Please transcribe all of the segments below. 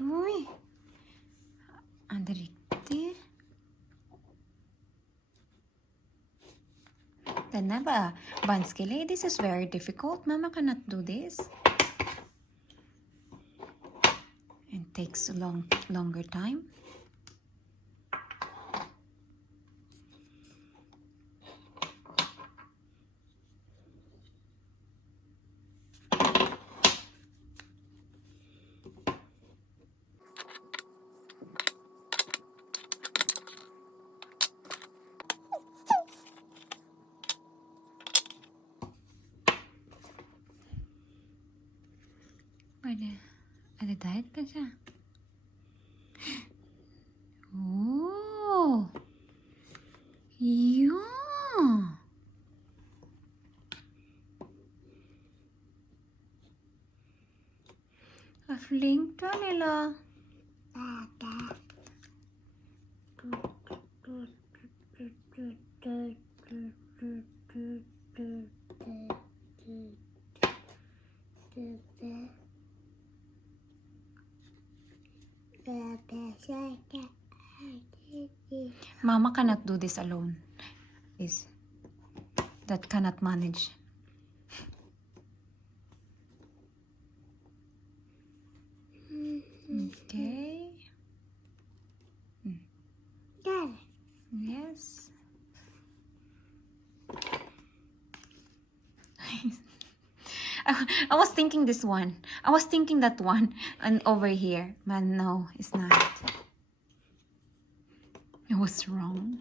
Uy. Anda riktig. Den bara vanskelig. This is very difficult. Mama cannot do this. It takes a longer time. Ada diet pa siya. Oh! Yeah! Flink to nila. Mama cannot do this alone. That cannot manage. Okay. Dad. Yes. I was thinking this one. I was thinking that one. And over here. But no, it's not. It was wrong.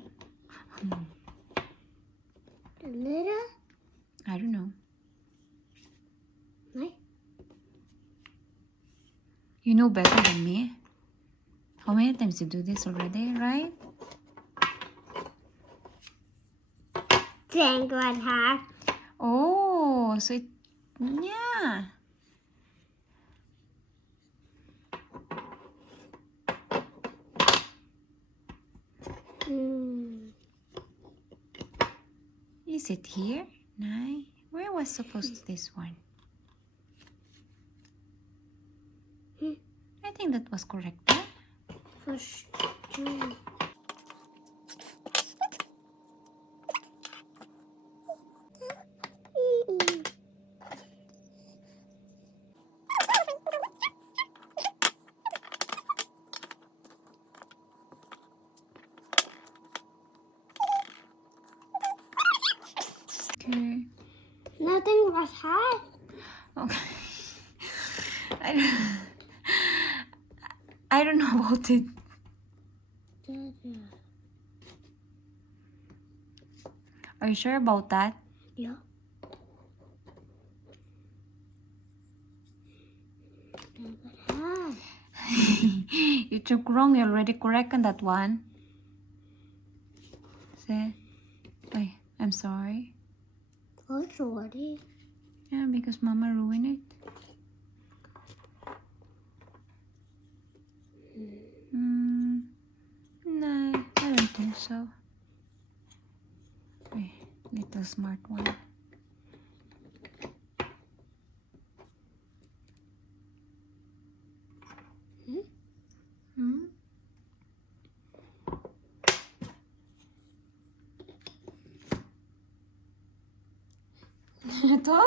The little? I don't know. What? You know better than me. How many times you do this already, right? Thank God, huh? Oh, so it, yeah. Is it here? No. Where was supposed this one? I think that was correct. Huh? First. Okay. Nothing was hot. Okay. I don't know about it. Are you sure about that? Yeah. You took wrong. You already correct on that one. See? Wait, I'm sorry. Oh, sorry. Yeah, because Mama ruined it. No, I don't think so. Wait, little smart one. Ito?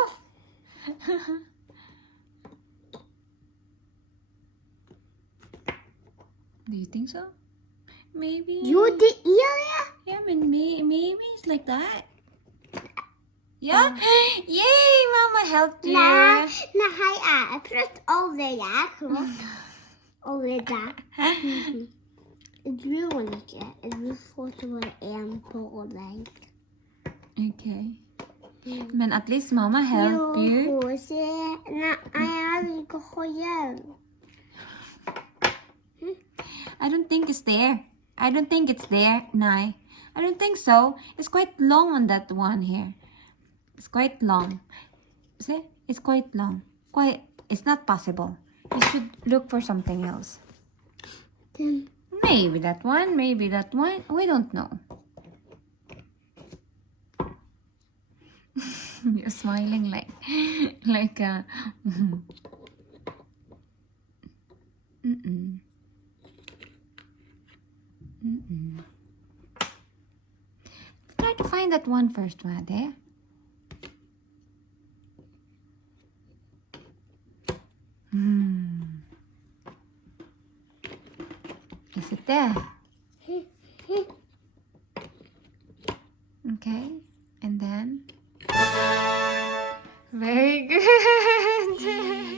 Do you think so? Maybe. You did area? Yeah, I mean, maybe it's like that. Yeah? Yay! Mama helped you. Nah, I put over there. Over there. It's real mycket. It's real svårt att vara en på länk. Okay. Men at least Mama helped you. Nej, jag ha hjälp. I don't think it's there. I don't think it's there, Nai. I don't think so. It's quite long on that one here. It's quite long. See? It's quite long. It's not possible. You should look for something else. Then Maybe that one, maybe that one. We don't know. You're smiling like Mm-mm. Mm-mm. Try to find that one first, Mate. Is it there? Okay. And then? Very good. Yeah.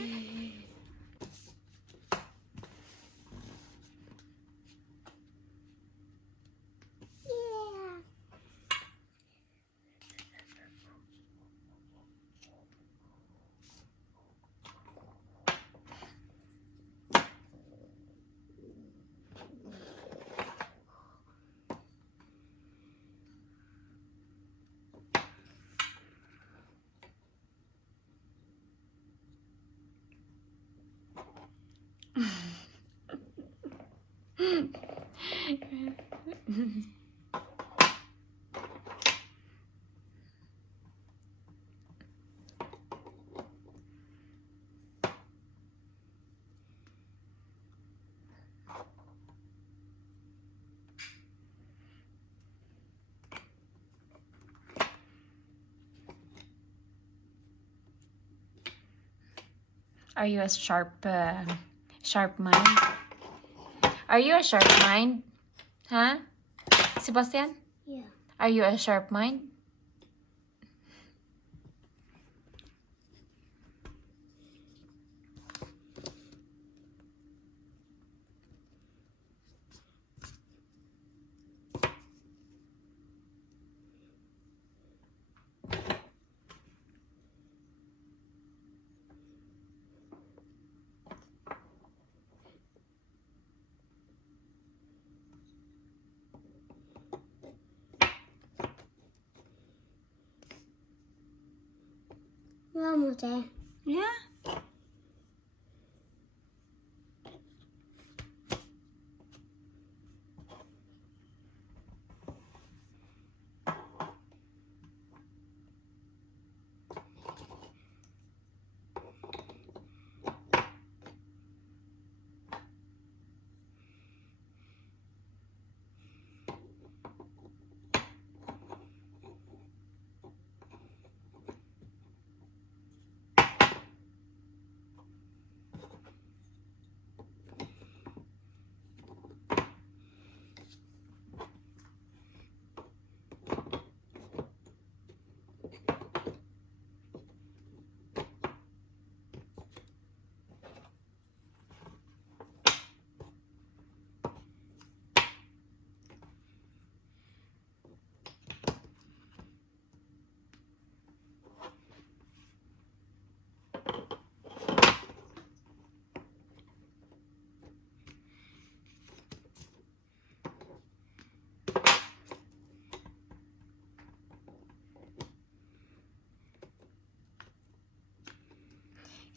Are you a sharp mind? Are you a sharp mind? Huh? Sebastian? Yeah. Are you a sharp mind? One more day. Yeah.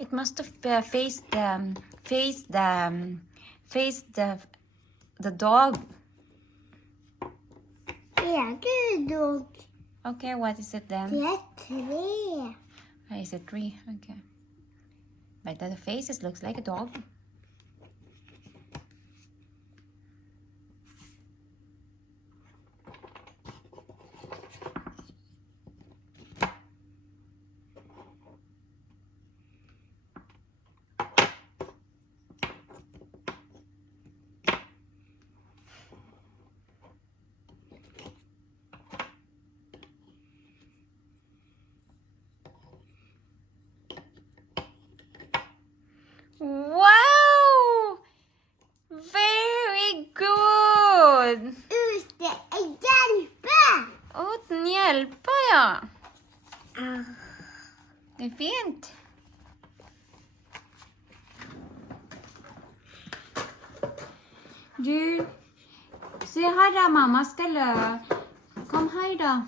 It must have faced the dog. Yeah, good dog. Okay, what is it then? That's three. Is it tree? Okay. But the faces looks like a dog. Wow! Very good! Ute är hjälpa! Åt en hjälpa, ja. Det är fint. Du, se här då, mamma ställer. Kom här då.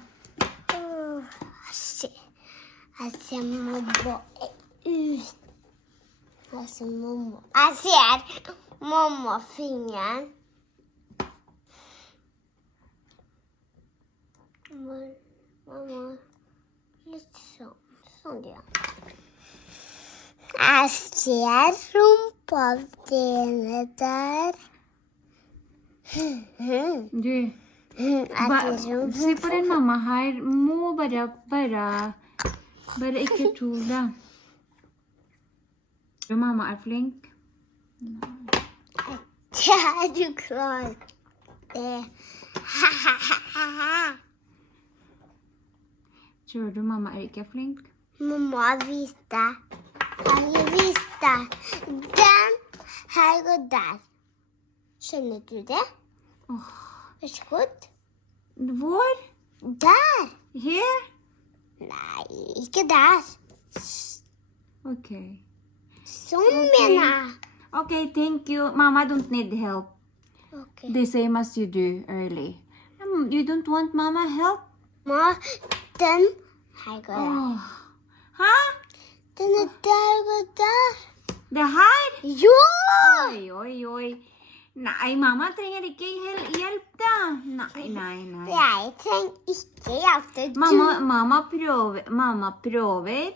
Alltså mamma är ute. Alltså mamma. Jag ser mamma fingern. Mamma. Lite så. Sån där. Jag ser rumpan. fotballstjerne der. Du, Se se på den mamma her. Må bare ikke tulle. Du, mamma er flink. Ja, du klarer det. Tror du mamma er ikke flink? Mamma viste. Jeg viste. Den her og der. Skjønner du det? Vær så god. Hvor? Der. Her? Nei, ikke der. Ok. Sånn mener jeg. Okay, thank you. Mama don't need help. Okay. The same as you do early. You don't want mama help? Ma, den her går der. Oh. Hæ? Den er der og der. Det her? Jo! Oi. Nei, mamma trenger ikke hjelp da. Nei. Jeg trenger ikke hjelp. Mamma prøver.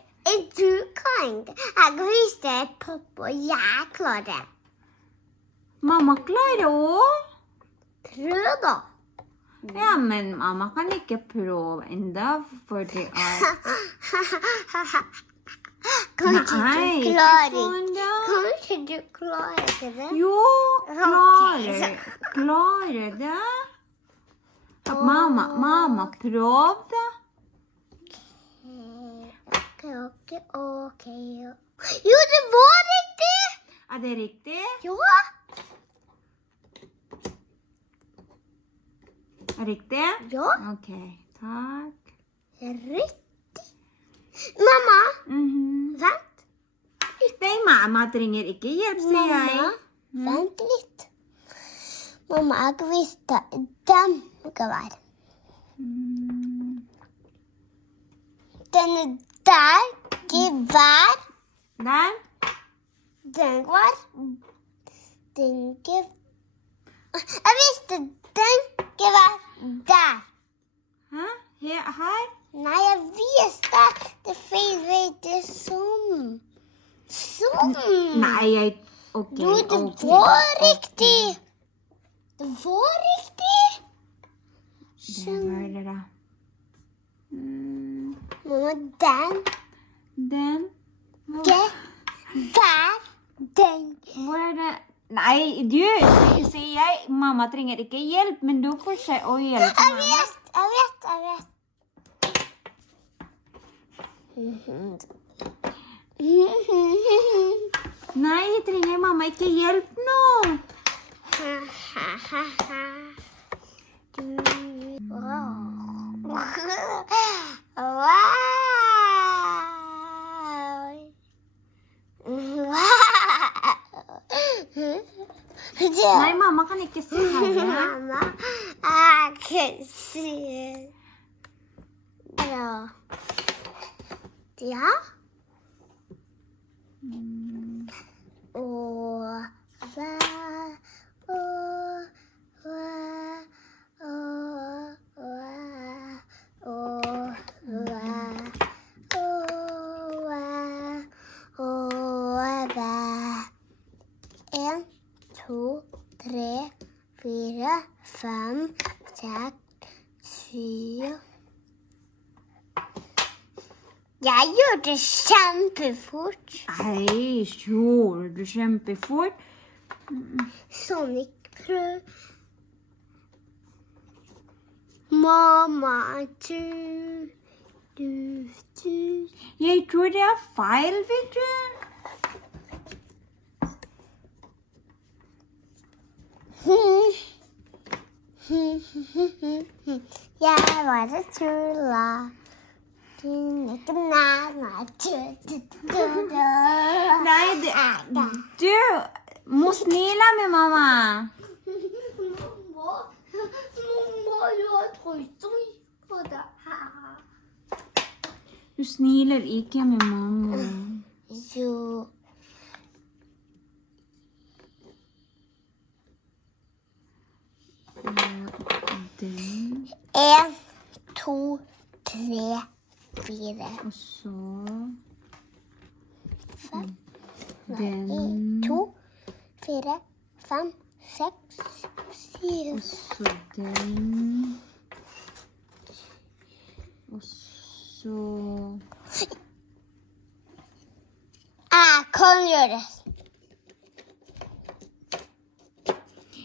Du kan ikke. Jeg viser pappa, jeg klarer det. Mamma klarer også. Prøv da. Ja, men mamma kan ikke prøve enda, for det er... Kanskje du klarer ikke det? Jo, klarer det. Mamma, prøv da. Ok. Jo, det var riktig! Er det riktig? Jo. Er riktig? Ja. Ok, takk. Riktig. Mamma, vent. Nei, mamma trenger ikke hjelp, sier jeg. Vent litt. Mamma, jeg visste den gevær. Den der gevær. Der? Den var. Den gevær. Jeg visste den gevær der. Hæ? Her? Nei, jeg visste det feil vei. Det er sånn. Sånn. Nei, ok. Jo, det var riktig. Det var riktig. Det var det da. Mamma, den. Den? Der. Den. Hvor er det? Nei, du, sier jeg. Mamma trenger ikke hjelp, men du får se å hjelpe mamma. Jeg vet. Nei, jeg trenger mamma ikke hjelp nå. Nei, mamma kan ikke se her. Mamma, jeg kan se. Ja. En, to, tre, fire, fem, seks, syv. Jeg gjør det kjempefort. Nei, gjorde du kjempefort? Sonic, prøv. Mamma, du. Jeg tror det er feil, vet du. Jeg bare tulla. Nei, du må snille med mamma. Mamma, jeg tror ikke på det her. Du sniler ikke med mamma. Jo. Den. En, to, tre, fire. Og så Fem. den. En, to, 4, 5, 6, 7. Og så den. Og så... Jeg kan gjøre det.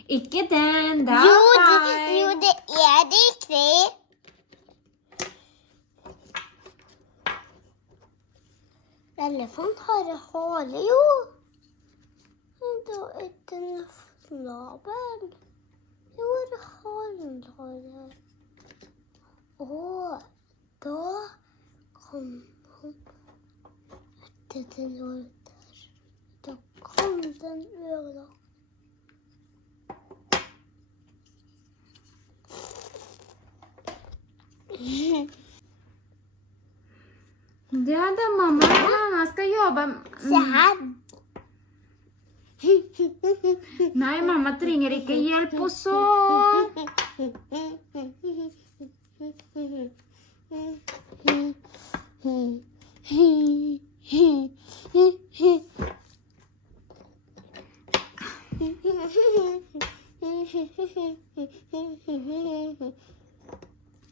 Ikke den, det er Jo, feil. det er riktig. Elefant har hale, jo. Men da er det en snabel. Jo, det har en hale. Og da kan han etter den år der. Da kan den øre. Det er det, mamma. Mamma skal jobbe. Se her. Nei, mamma trenger ikke hjelp og så.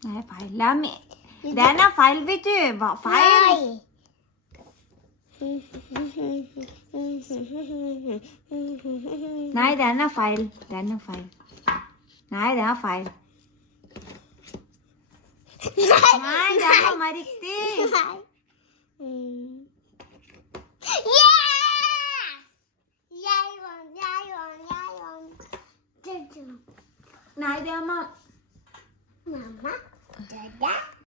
Det er feil. Den er feil, vet du. Hva feil? Nei, den er feil. Den er feil. Nei, det er feil. Nei, det er mamma riktig. Jeg vant. Nei, det er mamma. Mamma, det er det.